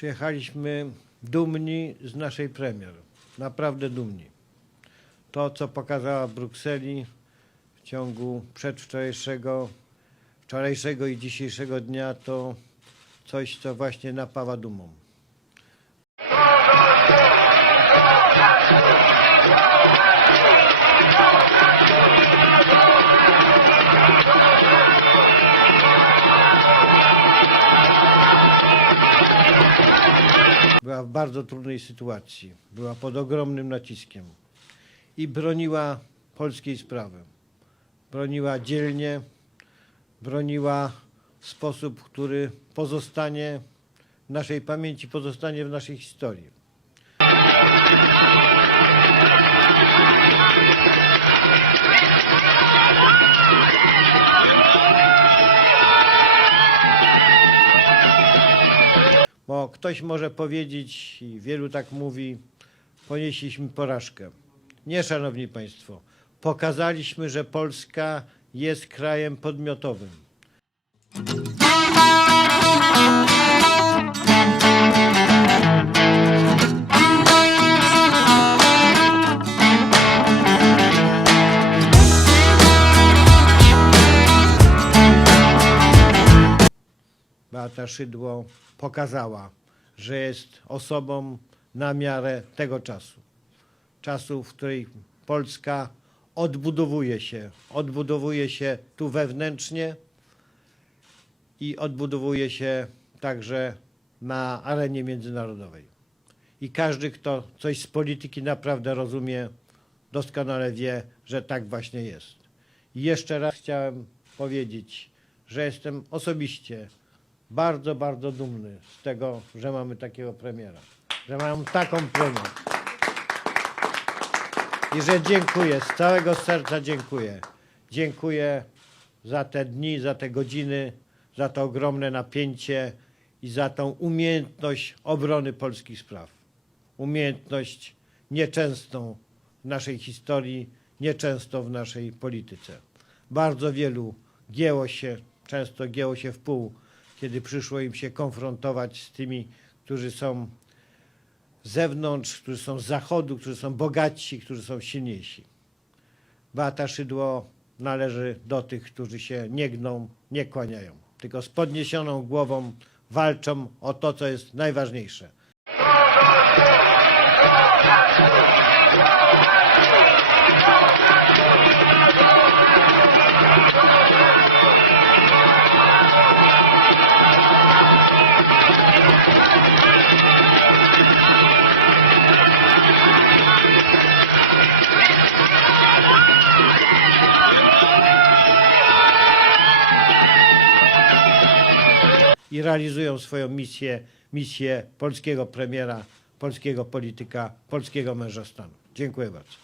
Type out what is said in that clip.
Przyjechaliśmy dumni z naszej premier. Naprawdę dumni. To, co pokazała Brukseli w ciągu przedwczorajszego, wczorajszego i dzisiejszego dnia, to coś, co właśnie napawa dumą. W bardzo trudnej sytuacji. Była pod ogromnym naciskiem i broniła polskiej sprawy. Broniła dzielnie, broniła w sposób, który pozostanie w naszej pamięci, pozostanie w naszej historii. Ktoś może powiedzieć, i wielu tak mówi, ponieśliśmy porażkę. Nie, szanowni państwo. Pokazaliśmy, że Polska jest krajem podmiotowym. Beata Szydło pokazała, że jest osobą na miarę tego czasu. Czasu, w której Polska odbudowuje się. Odbudowuje się tu wewnętrznie i odbudowuje się także na arenie międzynarodowej. I każdy, kto coś z polityki naprawdę rozumie, doskonale wie, że tak właśnie jest. I jeszcze raz chciałem powiedzieć, że jestem osobiście bardzo, bardzo dumny z tego, że mamy takiego premiera, że mam taką premię. I że dziękuję, z całego serca dziękuję. Dziękuję za te dni, za te godziny, za to ogromne napięcie i za tą umiejętność obrony polskich spraw. Umiejętność nieczęstą w naszej historii, nieczęsto w naszej polityce. Bardzo wielu gięło się, często gięło się w pół, kiedy przyszło im się konfrontować z tymi, którzy są z zewnątrz, którzy są z zachodu, którzy są bogatsi, którzy są silniejsi. Beata Szydło należy do tych, którzy się nie gną, nie kłaniają, tylko z podniesioną głową walczą o to, co jest najważniejsze. I realizują swoją misję, misję polskiego premiera, polskiego polityka, polskiego męża stanu. Dziękuję bardzo.